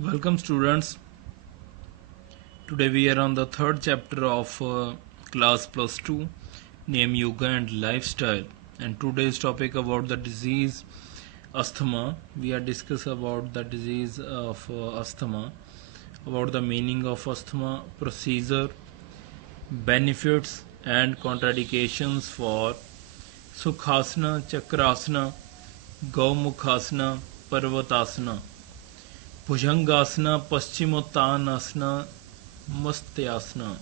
Welcome, students. Today we are on the third chapter of class plus 2, name yoga and lifestyle. And today's topic about the disease asthma. We are discuss about the disease of asthma, about the meaning of asthma, procedure, benefits and contraindications for Sukhasana, Chakrasana, Gaumukhasana, Parvatasana, Bhujangasana, Paschimottanasana, Matsyasana.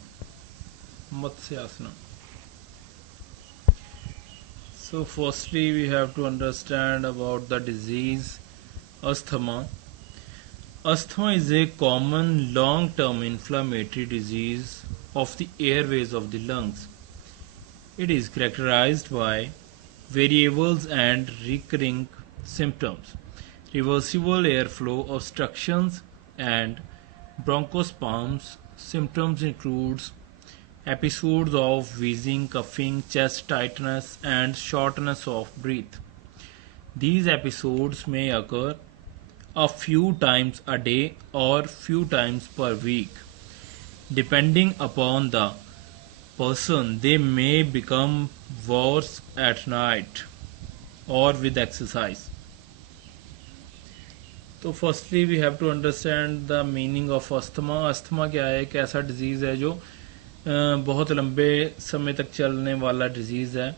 So firstly we have to understand about the disease asthma. Asthma is a common long-term inflammatory disease of the airways of the lungs. It is characterized by variables and recurring symptoms, reversible airflow obstructions and bronchospasms. Symptoms includes episodes of wheezing, coughing, chest tightness and shortness of breath. These episodes may occur a few times a day or few times per week. Depending upon the person, they may become worse at night or with exercise. तो firstly we have to understand the meaning of asthma. Asthma क्या है? एक ऐसा disease है जो बहुत लंबे समय तक चलने वाला डिजीज़ है.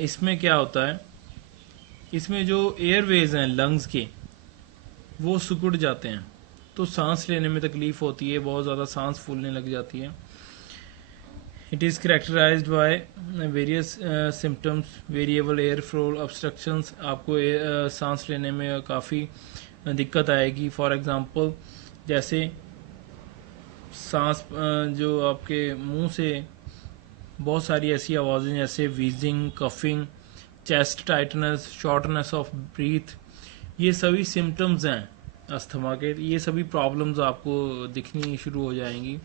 इसमें क्या होता है, इसमें जो एयरवेज हैं लंग्स के वो सिकुड़ जाते हैं, तो सांस लेने में तकलीफ होती है, बहुत ज़्यादा सांस फूलने लग जाती है. It is characterised by various symptoms, variable air flow obstructions. आपको सांस लेने में काफ़ी दिक्कत आएगी. फॉर एग्जांपल जैसे सांस जो आपके मुंह से बहुत सारी ऐसी आवाज़ें जैसे wheezing, coughing, chest tightness, shortness of breath, ये सभी सिम्टम्स हैं अस्थमा के. ये सभी प्रॉब्लम्स आपको दिखनी शुरू हो जाएंगी.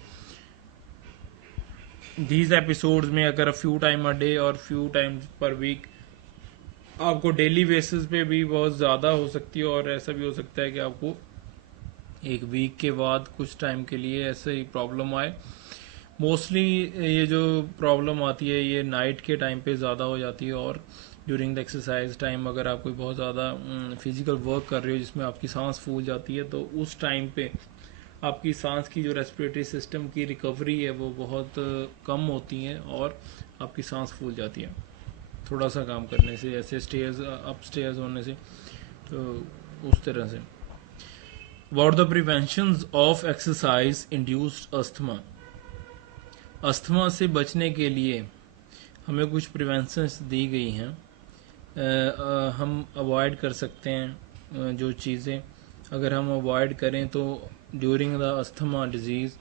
These episodes में अगर फ्यू टाइम अ डे और फ्यू टाइम्स पर वीक, आपको डेली बेसिस पे भी बहुत ज़्यादा हो सकती है, और ऐसा भी हो सकता है कि आपको एक वीक के बाद कुछ टाइम के लिए ऐसे ही प्रॉब्लम आए. मोस्टली ये जो प्रॉब्लम आती है ये नाइट के टाइम पे ज़्यादा हो जाती है, और ड्यूरिंग द एक्सरसाइज टाइम अगर आप कोई बहुत ज़्यादा फिजिकल वर्क कर रहे हो जिसमें आपकी सांस फूल जाती है, तो उस टाइम पे आपकी सांस की जो रेस्पिरेटरी सिस्टम की रिकवरी है वो बहुत कम होती है और आपकी सांस फूल जाती है थोड़ा सा काम करने से, ऐसे स्टेयर्स अप स्टेयर्स होने से. तो उस तरह say about the prevention of exercise induced asthma. Asthma से बचने के लिए हमें कुछ प्रिवेंशंस दी गई हैं. हम अवॉइड कर सकते हैं जो चीज़ें अगर हम अवॉइड करें तो ड्यूरिंग द अस्थमा डिजीज़,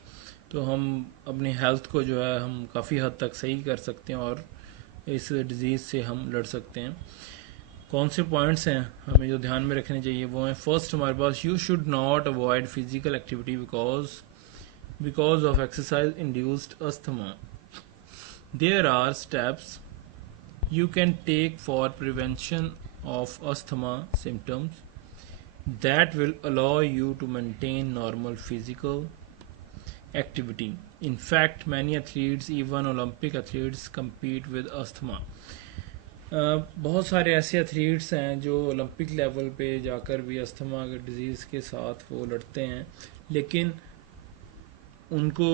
तो हम अपनी हेल्थ को जो है हम काफ़ी हद तक सही कर सकते हैं और इस डिज़ीज़ से हम लड़ सकते हैं. कौन से पॉइंट्स हैं हमें जो ध्यान में रखने चाहिए वो हैं. फर्स्ट हमारे पास, you should not avoid physical activity because of exercise induced asthma. There are steps you can take for prevention of asthma symptoms that will allow you to maintain normal physical activity. In fact, many athletes, even Olympic athletes, compete with asthma. बहुत सारे ऐसे athletes हैं जो Olympic level पे जाकर भी asthma disease के साथ वो लड़ते हैं, लेकिन उनको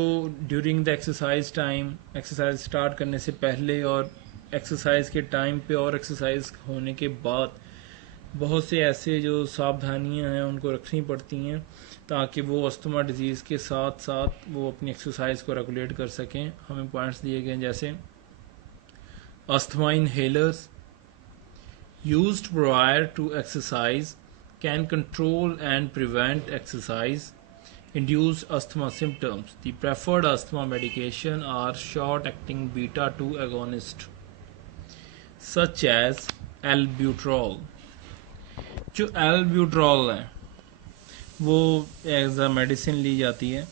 during the exercise time, exercise start करने से पहले और एक्सरसाइज के टाइम पे और एक्सरसाइज होने के बाद बहुत से ऐसे जो सावधानियां हैं उनको रखनी पड़ती हैं ताकि वो अस्थमा डिजीज़ के साथ साथ वो अपनी एक्सरसाइज को रेगुलेट कर सकें. हमें पॉइंट्स दिए गए जैसे asthma inhalers used prior to exercise can control and prevent exercise induced asthma symptoms. The preferred asthma medication are short-acting beta-2 agonists such as albuterol. जो albuterol है वो एज अ मेडिसिन ली जाती है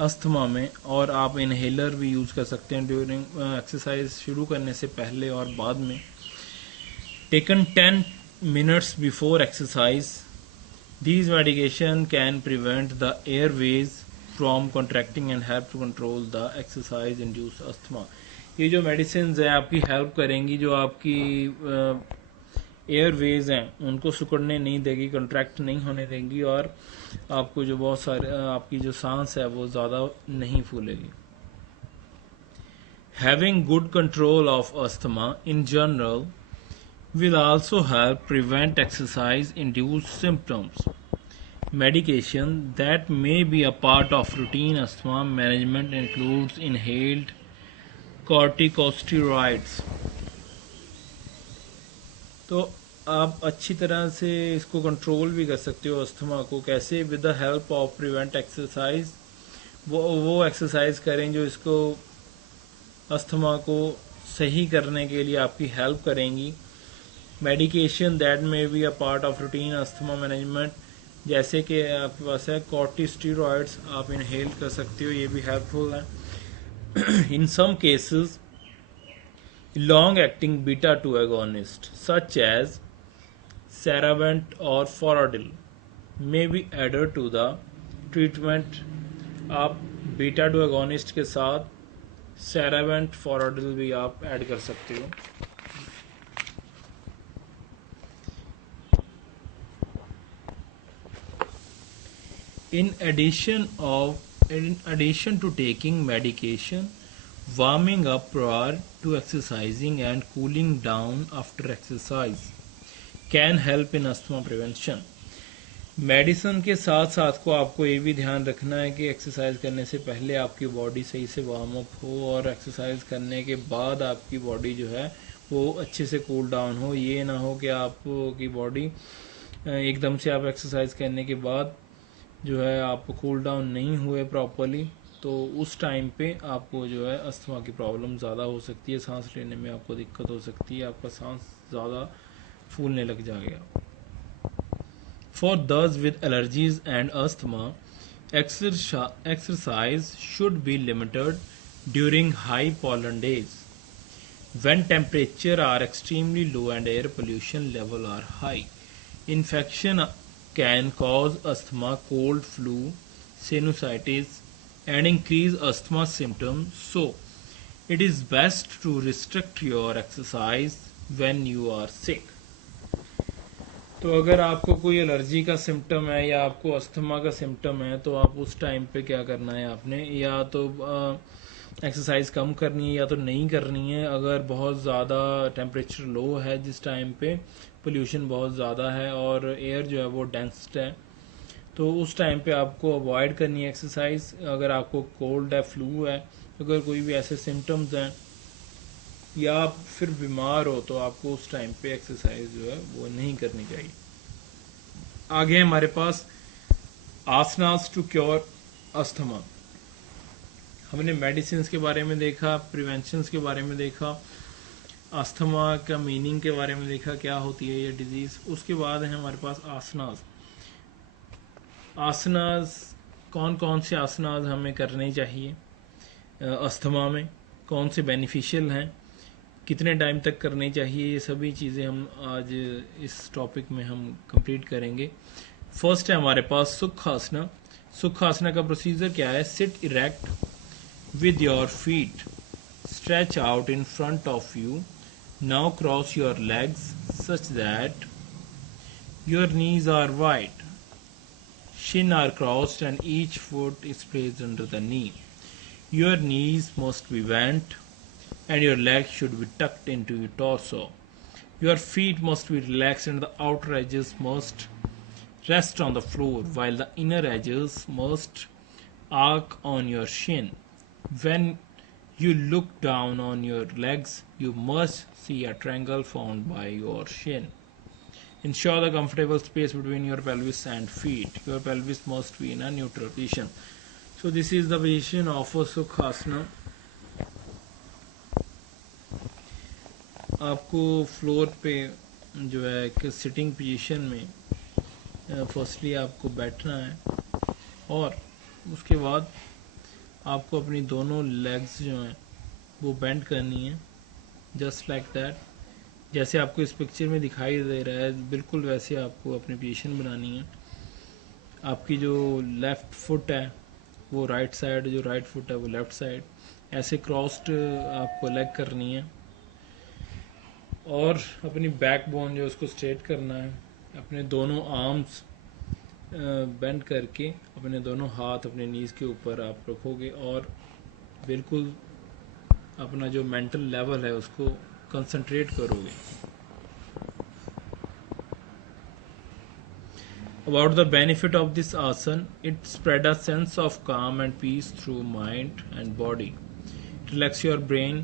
अस्थमा में, और आप इनहेलर भी use कर सकते हैं ड्यूरिंग एक्सरसाइज शुरू करने से पहले और बाद में. Taken 10 minutes before exercise These medication can prevent the airways from contracting and help to control the exercise induced asthma. ये जो मेडिसिन है आपकी हेल्प करेंगी, जो आपकी एयरवेज हैं उनको सिकुड़ने नहीं देगी, कंट्रैक्ट नहीं होने देंगी, और आपको जो बहुत सारे आपकी जो सांस है वो ज़्यादा नहीं फूलेगी. Having good control of asthma in general will also help prevent exercise-induced symptoms. Medication that may be a part of routine asthma management includes inhaled corticosteroids. तो आप अच्छी तरह से इसको कंट्रोल भी कर सकते हो अस्थमा को. कैसे? With the help of prevent exercise. वो एक्सरसाइज करें जो इसको अस्थमा को सही करने के लिए आपकी हेल्प करेंगी. Medication that may be a part of routine asthma management, जैसे कि आपके पास है कॉर्टिस्टेरॉइड्स, आप इनहेल कर सकते हो, ये भी हेल्पफुल है. In some cases long acting beta 2 agonist such as Ceravent or Foradil may be added to the treatment. आप बीटा 2 agonist के साथ Ceravent, Foradil भी आप ऐड कर सकते हो. In addition to taking medication, warming up prior to exercising and cooling down after exercise can help in asthma prevention. Medicine के साथ साथ को आपको ये भी ध्यान रखना है कि एक्सरसाइज करने से पहले आपकी बॉडी सही से वार्म अप हो, और एक्सरसाइज करने के बाद आपकी बॉडी जो है वो अच्छे से कूल डाउन हो. ये ना हो कि आपकी बॉडी एकदम से आप एक्सरसाइज करने के बाद जो है आप कूल डाउन नहीं हुए प्रॉपरली, तो उस टाइम पे आपको जो है अस्थमा की प्रॉब्लम ज़्यादा हो सकती है. सांस लेने में आपको दिक्कत हो सकती है, आपका सांस ज़्यादा फूलने लग जाएगा. For those with allergies and asthma, exercise should be limited during high pollen days when temperature are extremely low and air pollution level are high. Infection can cause asthma, cold, flu, sinusitis, and increase asthma symptoms, so it is best to restrict your exercise when you are sick. तो अगर आपको कोई allergy का symptom है या आपको asthma का symptom है, तो आप उस टाइम पे क्या करना है, आपने या तो एक्सरसाइज कम करनी है या तो नहीं करनी है. अगर बहुत ज़्यादा टेम्परेचर लो है, जिस टाइम पे पोल्यूशन बहुत ज़्यादा है और एयर जो है वो डेंस्ड है, तो उस टाइम पे आपको अवॉइड करनी है एक्सरसाइज. अगर आपको कोल्ड है, फ्लू है, अगर कोई भी ऐसे सिम्टम्स हैं या आप फिर बीमार हो, तो आपको उस टाइम पे एक्सरसाइज जो है वो नहीं करनी चाहिए. आगे हमारे पास आसनास टू क्योर अस्थमा. हमने मेडिसिन के बारे में देखा, प्रिवेंशन के बारे में देखा, अस्थमा का मीनिंग के बारे में देखा, क्या होती है ये डिजीज. उसके बाद है हमारे पास आसनास. आसनास कौन कौन से आसनास हमें करने चाहिए अस्थमा में, कौन से बेनिफिशियल हैं, कितने टाइम तक करने चाहिए, ये सभी चीज़ें हम आज इस टॉपिक में हम कंप्लीट करेंगे. फर्स्ट है हमारे पास सुखासना. सुखासना का प्रोसीजर क्या है? Sit erect with your feet stretch out in front of you. Now cross your legs such that your knees are wide. Shin are crossed and each foot is placed under the knee. Your knees must be bent and your legs should be tucked into your torso. Your feet must be relaxed and the outer edges must rest on the floor while the inner edges must arc on your shin. When you look down on your legs, you must see a triangle formed by your shin. Ensure the comfortable space between your pelvis and feet. Your pelvis must be in a neutral position. So this is the position of a Sukhasana. आपको floor पे जो है कि sitting position में firstly आपको बैठना है, और उसके बाद आपको अपनी दोनों लेग्स जो हैं वो बेंड करनी है, जस्ट लाइक दैट. जैसे आपको इस पिक्चर में दिखाई दे रहा है, बिल्कुल वैसे आपको अपनी पोजीशन बनानी है. आपकी जो लेफ्ट फुट है वो राइट साइड, जो राइट फुट है वो लेफ्ट साइड, ऐसे क्रॉस्ड आपको लेग करनी है। और अपनी बैक बोन जो उसको स्ट्रेट करना है, अपने दोनों आर्म्स बेंड करके अपने दोनों हाथ अपने नीज के ऊपर आप रखोगे और बिल्कुल अपना जो मेंटल लेवल है उसको कंसंट्रेट करोगे। About the benefit of this asana, it spread a sense of calm and peace through mind and body. Relax your brain,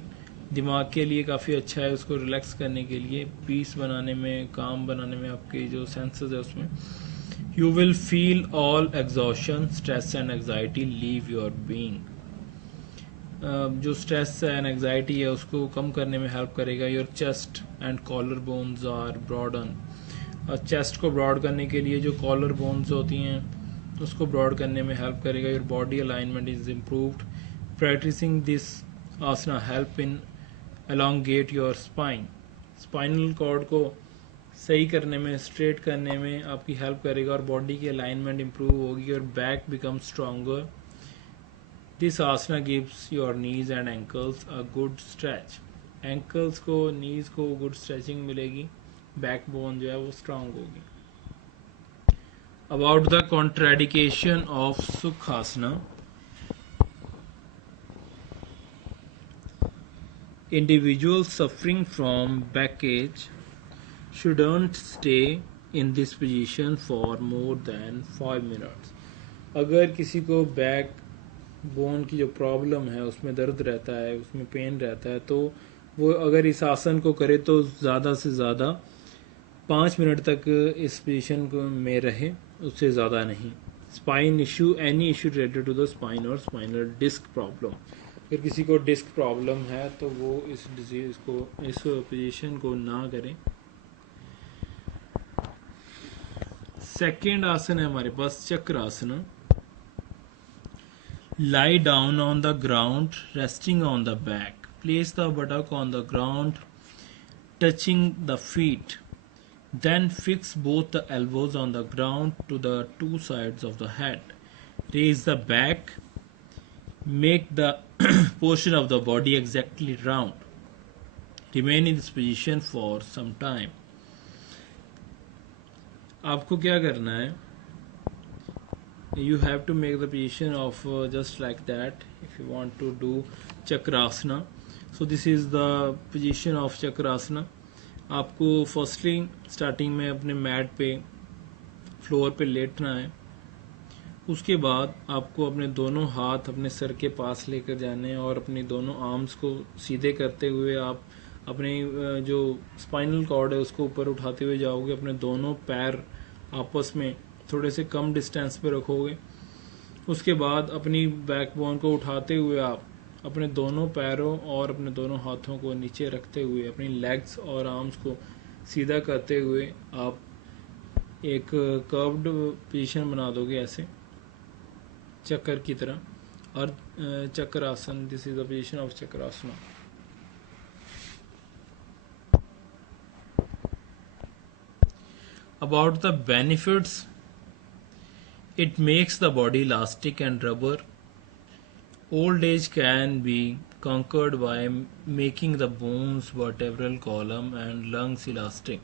दिमाग के लिए काफ़ी अच्छा है, उसको रिलैक्स करने के लिए, पीस बनाने में, काम बनाने में, आपके जो सेंसेस है उसमें। You will feel all exhaustion, stress and anxiety leave your being. जो स्ट्रेस एंड एंग्जाइटी है उसको कम करने में हेल्प करेगा। Your chest and collar bones are broaden, और चेस्ट को ब्रॉड करने के लिए जो कॉलर बोन्स होती हैं उसको ब्रॉड करने में हेल्प करेगा। Your body alignment is improved. Practicing this asana help in elongate your spine, spinal cord को सही करने में, स्ट्रेट करने में आपकी हेल्प करेगा और बॉडी की अलाइनमेंट इम्प्रूव होगी और back become stronger. This asana gives your knees and ankles a good stretch, ankles को, नीज को गुड स्ट्रेचिंग मिलेगी, बैक बोन जो है वो स्ट्रांग होगी। About the contraindication of Sukhasana, individuals suffering from backache shouldn't stay in this position for more than 5 minutes. अगर किसी को बैक बोन की जो प्रॉब्लम है उसमें दर्द रहता है, उसमें पेन रहता है, तो वो अगर इस आसन को करे तो ज़्यादा से ज़्यादा 5 मिनट तक इस पोजीशन में रहे, उससे ज़्यादा नहीं। Spine issue, any issue related to the spine और स्पाइनल डिस्क प्रॉब्लम, अगर किसी को डिस्क प्रॉब्लम है तो वो इस डिजीज को, इस पोजीशन को ना करें। सेकेंड आसन है हमारे पास चक्र आसन। Lie down on the ground resting on the back, place the बटक on the ground touching the feet, then fix both the elbows on the ground to the two sides of the head, raise the back, make the portion of the body exactly round, remain in this position for some time. आपको क्या करना है, you have to make the position of just like that if you want to do chakrasana. So this is the position of chakrasana. आपको firstly starting में अपने mat पे, floor पे लेटना है। उसके बाद आपको अपने दोनों हाथ अपने सर के पास लेकर जाने हैं और अपने दोनों आर्म्स को सीधे करते हुए आप अपने जो स्पाइनल कॉर्ड है उसको ऊपर उठाते हुए जाओगे। अपने दोनों पैर आपस में थोड़े से कम डिस्टेंस पे रखोगे। उसके बाद अपनी बैकबोन को उठाते हुए आप अपने दोनों पैरों और अपने दोनों हाथों को नीचे रखते हुए अपनी लेग्स और आर्म्स को सीधा करते हुए आप एक कर्व्ड पोजीशन बना दोगे, ऐसे चक्कर की तरह। और Chakrasana, this is the position of Chakrasana. About the benefits, it makes the body elastic and rubber. Old age can be conquered by making the bones, vertebral column and lungs elastic.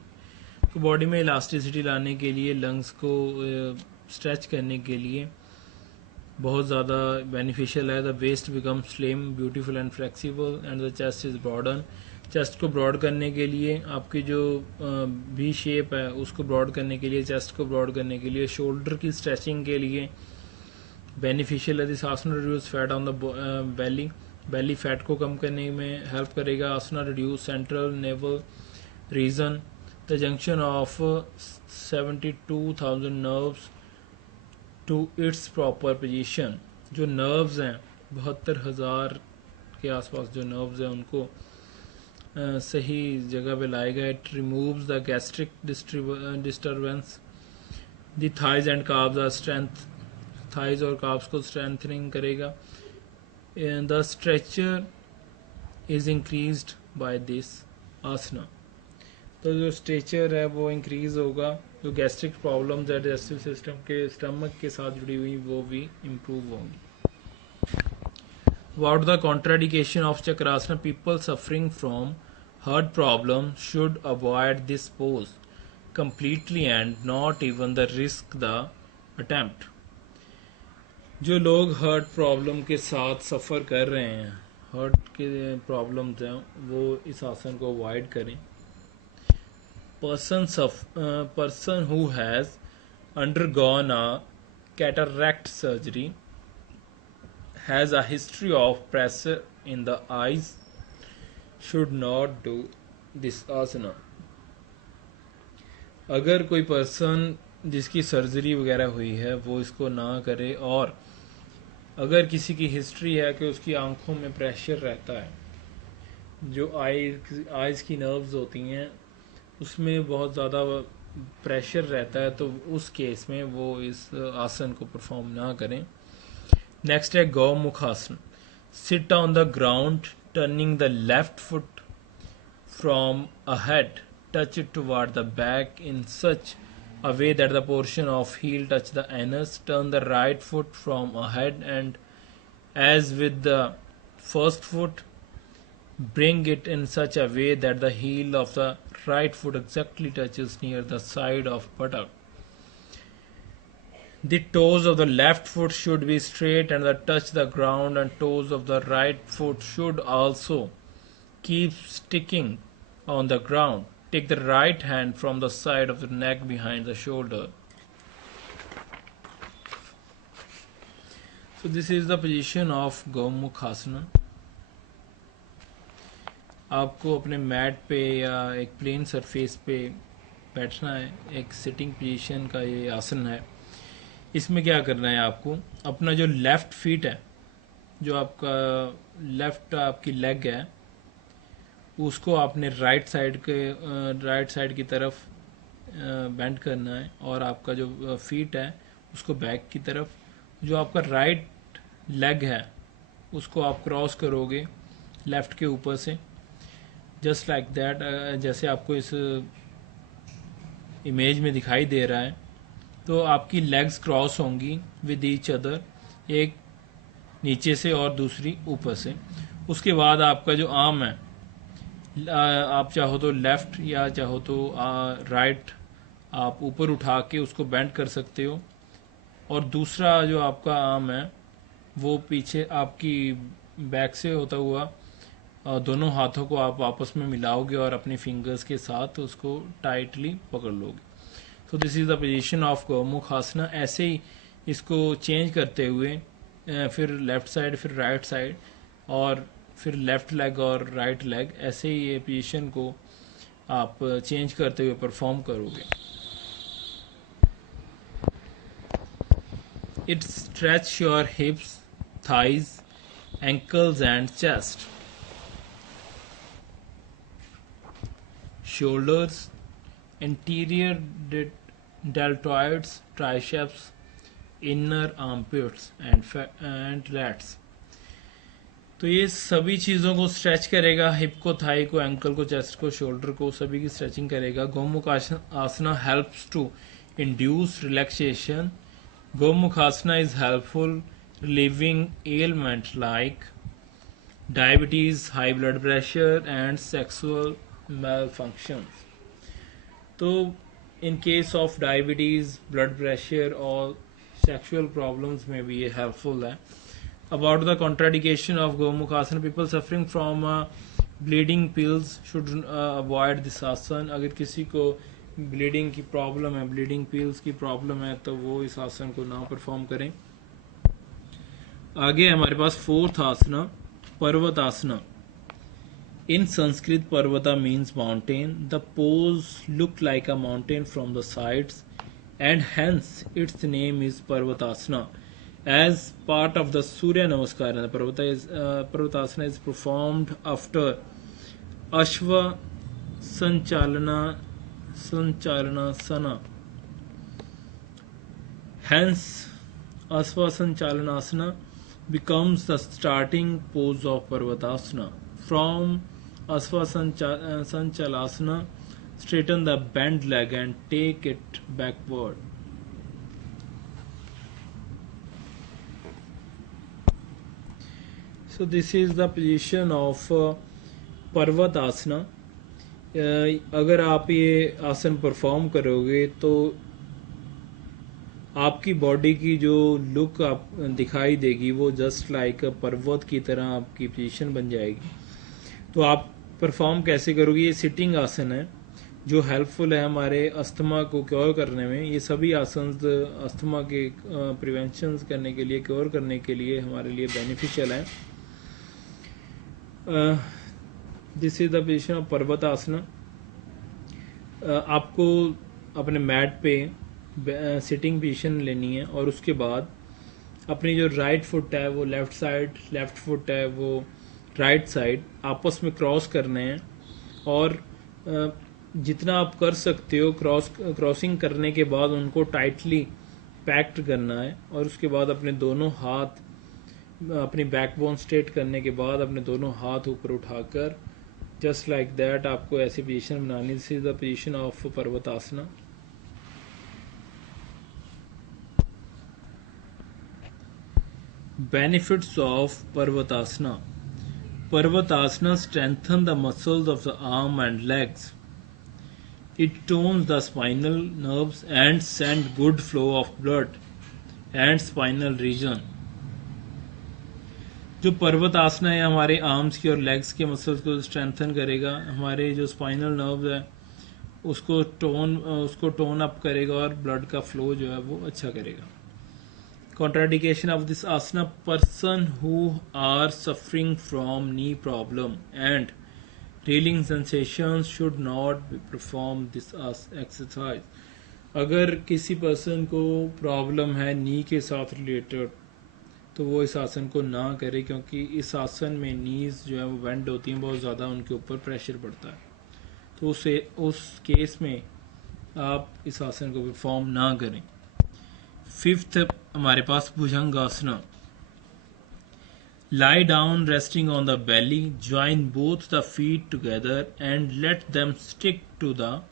तो body में elasticity लाने के लिए, lungs को stretch करने के लिए बहुत ज़्यादा बेनिफिशियल है। The waist become slim, beautiful and flexible and the chest is broaden. Chest को ब्रॉड करने के लिए, आपकी जो भी शेप है उसको ब्रॉड करने के लिए, चेस्ट को ब्रॉड करने के लिए, शोल्डर की स्ट्रेचिंग के लिए बेनिफिशियल है। This asana reduce fat on the belly, belly fat को कम करने में हेल्प करेगा। Asana reduce central navel region, the junction of 72,000 nerves to its proper position. जो नर्व्स हैं 72,000 के आसपास जो नर्व्स हैं उनको सही जगह पे लाएगा। It removes the gastric disturbance. The thighs and calves are strength, thighs और काब्स को स्ट्रेंथनिंग करेगा। The stretcher is increased by this asana. तो जो स्ट्रेचर है वो इंक्रीज होगा, जो गैस्ट्रिक प्रॉब्लम्स है डाइजेस्टिव सिस्टम के स्टमक के साथ जुड़ी हुई वो भी इम्प्रूव होंगी. About the contraindication of Chakrasana, people suffering from heart problems should avoid this pose completely and not even the risk the attempt. जो लोग हार्ट प्रॉब्लम के साथ सफ़र कर रहे हैं, हार्ट के प्रॉब्लम्स हैं, वो इस आसन को अवॉइड करें. person who has undergone a cataract surgery, has a history of pressure in the eyes, should not do this asana. अगर कोई पर्सन जिसकी सर्जरी वगैरह हुई है वो इसको ना करे, और अगर किसी की हिस्ट्री है कि उसकी आंखों में प्रेशर रहता है, जो आइज़ की नर्व्स होती हैं उसमें बहुत ज़्यादा प्रेशर रहता है, तो उस केस में वो इस आसन को परफॉर्म ना करें. नेक्स्ट है Gomukhasana. Sit on the ground turning the left foot from ahead, touch it toward the back in such a way that the portion of heel touch the anus. Turn the right foot from ahead, and as with the first foot, bring it in such a way that the heel of the right foot exactly touches near the side of buttock. The toes of the left foot should be straight and touch the ground, and toes of the right foot should also keep sticking on the ground. Take the right hand from the side of the neck behind the shoulder. So this is the position of Gomukhasana. आपको अपने mat पे या एक plane surface पे बैठना है. एक sitting position का ये आसन है. इसमें क्या करना है, आपको अपना जो लेफ्ट फीट है, जो आपका लेफ्ट आपकी लेग है, उसको आपने राइट साइड की तरफ बेंड करना है, और आपका जो फीट है उसको बैक की तरफ. जो आपका राइट लेग है उसको आप क्रॉस करोगे लेफ्ट के ऊपर से, जस्ट लाइक दैट, जैसे आपको इस इमेज में दिखाई दे रहा है. तो आपकी लेग्स क्रॉस होंगी विद ईच अदर, एक नीचे से और दूसरी ऊपर से. उसके बाद आपका जो आर्म है, आप चाहो तो लेफ्ट या चाहो तो राइट आप ऊपर उठा के उसको बेंड कर सकते हो, और दूसरा जो आपका आर्म है वो पीछे आपकी बैक से होता हुआ दोनों हाथों को आप आपस में मिलाओगे और अपनी फिंगर्स के साथ उसको टाइटली पकड़ लोगे. So this is the position of Gomukhasana. ऐसे ही इसको चेंज करते हुए फिर लेफ्ट साइड, फिर राइट साइड, और फिर लेफ्ट लेग और राइट लेग, ऐसे ही ये पोजीशन को आप चेंज करते हुए परफॉर्म करोगे. It stretch your hips, thighs, ankles and chest, shoulders, anterior deltoids, triceps, inner armpits and lats. तो ये सभी चीज़ों को स्ट्रेच करेगा, हिप को, थाई को, एंकल को, चेस्ट को, शोल्डर को, सभी की स्ट्रेचिंग करेगा. Gomukh asana helps to induce relaxation. Gomukh asana is helpful relieving element like diabetes, high blood pressure and sexual malfunctions. तो in case of diabetes, blood pressure और sexual problems में भी ये helpful है. About the contraindication of Gomukhasana, people suffering from bleeding pills should avoid this आसन. अगर किसी को bleeding की प्रॉब्लम है, bleeding pills की प्रॉब्लम है, तो वो इस आसन को ना परफॉर्म करें. आगे हमारे पास फोर्थ आसना, पर्वत आसना. In Sanskrit, Parvata means mountain. The pose look like a mountain from the sides, and hence its name is Parvatasana. As part of the Surya Namaskara, Parvatasana is performed after Ashva Sanchalanasana. Hence, Ashva Sanchalanasana becomes the starting pose of Parvatasana. From Asva Sanchalasana, Straighten the bent leg and take it backward. So this is the position of पर्वत आसना. अगर आप ये आसन perform करोगे तो आपकी body की जो लुक आप दिखाई देगी वो जस्ट लाइक पर्वत की तरह आपकी पोजीशन बन जाएगी. तो आप परफॉर्म कैसे करोगे? ये सिटिंग आसन है जो हेल्पफुल है हमारे अस्थमा को क्योर करने में. ये सभी आसन अस्थमा के प्रिवेंशन करने के लिए, क्योर करने के लिए हमारे लिए बेनिफिशियल है. This is the position of Parvat आसना. आपको अपने मैट पे सिटिंग पोजीशन लेनी है और उसके बाद अपनी जो राइट फुट है वो लेफ्ट साइड, लेफ्ट फुट है वो राइट साइड आपस में क्रॉस करने हैं. और जितना आप कर सकते हो क्रॉसिंग करने के बाद उनको टाइटली पैक्ड करना है. और उसके बाद अपने दोनों हाथ अपनी बैकबोन स्ट्रेट करने के बाद अपने दोनों हाथ ऊपर उठाकर जस्ट लाइक दैट आपको ऐसी पोजीशन बनानी. This is the position of Parvat asana. Benefits of Parvatasana. Parvatasana strengthen the muscles of the arm and legs. It tones the spinal nerves and send good flow of blood and spinal region. जो पर्वत आसना है हमारे arms की और legs के muscles को strengthen करेगा. हमारे जो स्पाइनल नर्व्स है उसको टोन अप करेगा और ब्लड का फ्लो जो है वो अच्छा करेगा. Contraindication of this asana. Person who are suffering from knee problem and reeling sensations should not perform this exercise. अगर किसी पर्सन को प्रॉब्लम है नी के साथ रिलेटेड तो वो इस आसन को ना करे, क्योंकि इस आसन में नीज जो है वो बेंड होती हैं, बहुत ज़्यादा उनके ऊपर प्रेशर पड़ता है. तो उस केस में आप इस आसन को परफॉर्म ना करें. फिफ्थ हमारे पास Bhujang asana. Lie down resting on the belly, join both the feet together and let them stick to the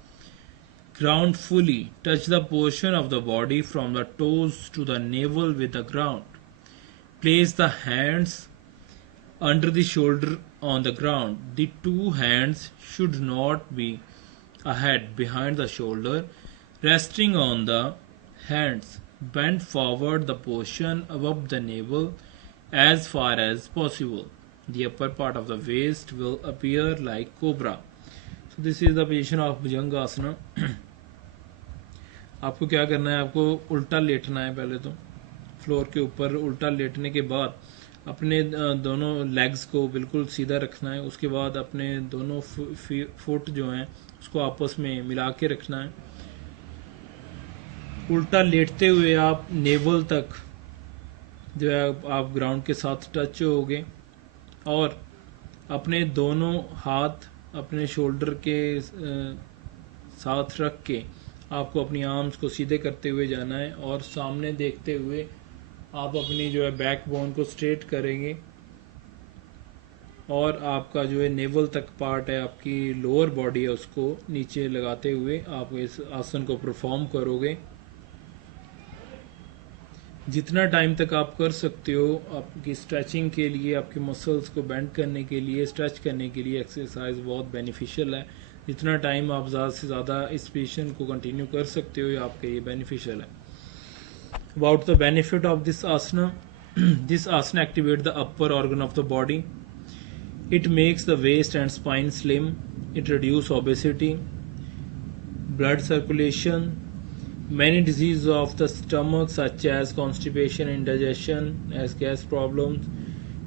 ground fully. Touch the portion of the body from the toes to the navel with the ground. Place the hands under the shoulder on the ground. The two hands should not be ahead behind the shoulder, resting on the hands. Bend forward the portion above the navel as far as possible. The upper part of the waist will appear like cobra. So this is the position of Bhujanga Asana. आपको क्या करना है? आपको उल्टा लेटना है. पहले तो फ्लोर के ऊपर उल्टा लेटने के बाद अपने दोनों लेग्स को बिल्कुल सीधा रखना है. उसके बाद अपने दोनों फुट जो हैं उसको आपस में मिला के रखना है. उल्टा लेटते हुए आप नेवल तक जो है आप ग्राउंड के साथ टच होगे और अपने दोनों हाथ अपने शोल्डर के साथ रख के आपको अपनी आर्म्स को सीधे करते हुए जाना है और सामने देखते हुए आप अपनी जो है बैक बोन को स्ट्रेट करेंगे और आपका जो है नेवल तक पार्ट है, आपकी लोअर बॉडी है, उसको नीचे लगाते हुए आप इस आसन को परफॉर्म करोगे. जितना टाइम तक आप कर सकते हो आपकी स्ट्रेचिंग के लिए, आपके मसल्स को बेंड करने के लिए, स्ट्रेच करने के लिए एक्सरसाइज बहुत बेनिफिशियल है. जितना टाइम आप ज़्यादा से ज़्यादा इस पोजीशन को कंटिन्यू कर सकते हो ये आपके लिए बेनिफिशियल है. About the benefit of this asana. This asana activate the upper organ of the body. It makes the waist and spine slim. It reduce obesity, blood circulation, many diseases of the stomach such as constipation, indigestion, as gas problems.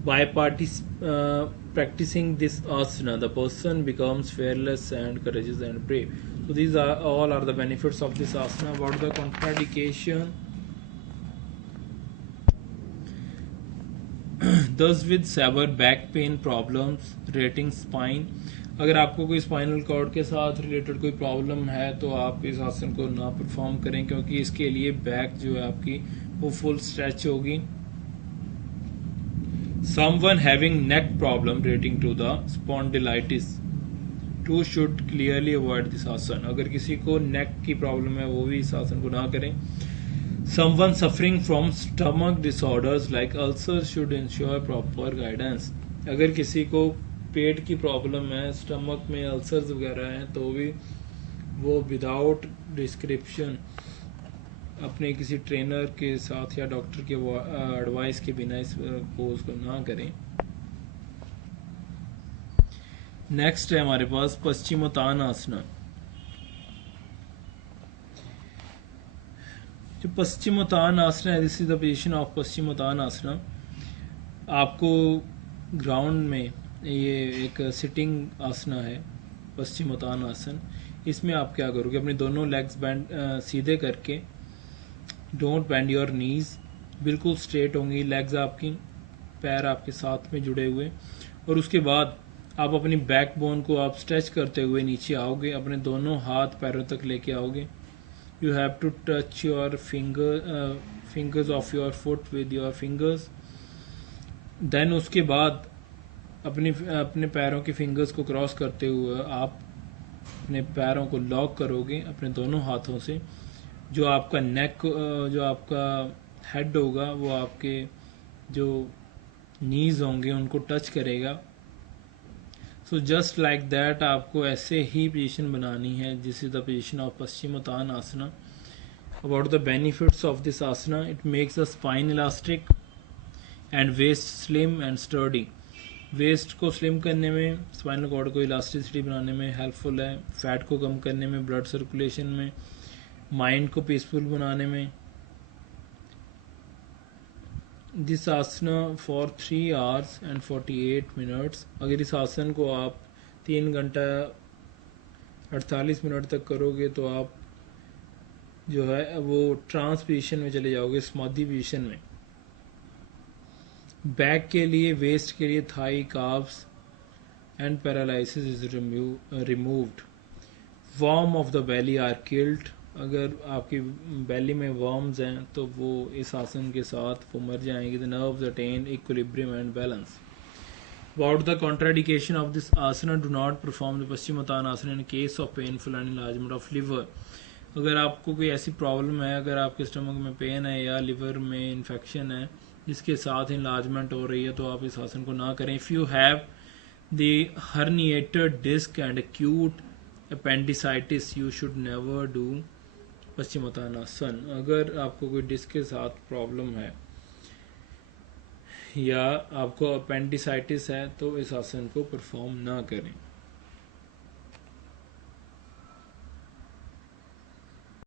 By practicing this asana, the person becomes fearless and courageous and brave. So these are all are the benefits of this asana. About the contraindication, those with severe back pain problems, rating spine. अगर आपको कोई spinal cord के साथ related कोई problem है तो आप इस आसन को ना परफॉर्म करें, क्योंकि इसके लिए बैक जो है आपकी वो फुल स्ट्रेच होगी. Someone having neck problem rating to the spondylitis. To should clearly avoid this asana. अगर किसी को नेक की प्रॉब्लम है वो भी इस आसन को ना करें। Someone suffering from stomach disorders like ulcer should ensure proper guidance. अगर किसी को पेट की प्रॉब्लम है, स्टमक में अल्सर्स वगैरह हैं, तो भी वो विदाउट डिस्क्रिप्शन अपने किसी ट्रेनर के साथ या डॉक्टर के एडवाइस के बिना इस पोज को ना करें। नेक्स्ट है हमारे पास पश्चिमोत्तानासना। जो पश्चिमोत्तानासना है, this is the position of Paschimottanasana. आपको ग्राउंड में ये एक सिटिंग आसना है पश्चिमोत्तानासन। इसमें आप क्या करोगे, अपने दोनों लेग्स बैंड सीधे करके, डोंट बेंड योर नीज, बिल्कुल स्ट्रेट होंगी लेग्स आपकी, पैर आपके साथ में जुड़े हुए। और उसके बाद आप अपनी बैक बोन को आप स्ट्रेच करते हुए नीचे आओगे, अपने दोनों हाथ पैरों तक लेके आओगे। You have to touch your fingers of your foot with your fingers. Then उसके बाद अपने पैरों के फिंगर्स को क्रॉस करते हुए आप अपने पैरों को लॉक करोगे अपने दोनों हाथों से। जो आपका नेक, जो आपका हेड होगा वो आपके जो नीज होंगे उनको टच करेगा। सो जस्ट लाइक दैट आपको ऐसे ही पोजीशन बनानी है। This is the position of Paschimottanasana. About the benefits of this asana, it makes the spine elastic and waist slim and sturdy. Waist को स्लिम करने में, स्पाइनल कॉर्ड को इलास्टिसिटी बनाने में हेल्पफुल है, फैट को कम करने में, ब्लड सर्कुलेशन में, माइंड को पीसफुल बनाने में। This asana for 3 hours and 48 minutes। अगर इस आसन को आप 3 घंटा 48 मिनट तक करोगे तो आप जो है वो ट्रांस पोजीशन में चले जाओगे, समाधि पोजीशन में। बैक के लिए, वेस्ट के लिए thigh, calves and paralysis is removed. Worm of the belly are killed. अगर आपकी बेली में वर्म्स हैं तो वो इस आसन के साथ वो मर जाएंगे। The nerves attain equilibrium and balance. About the contraindication of this asana, do not perform the Paschimottanasana in case of painful and enlargement of liver. अगर आपको कोई ऐसी प्रॉब्लम है, अगर आपके स्टमक में पेन है या लिवर में इन्फेक्शन है जिसके साथ इनलार्जमेंट हो रही है, तो आप इस आसन को ना करें। If you have the herniated disc and acute appendicitis, you should never do Paschimottanasana. अगर आपको कोई डिस्क के साथ प्रॉब्लम है या आपको अपेंडिसाइटिस है तो इस आसन को परफॉर्म ना करें।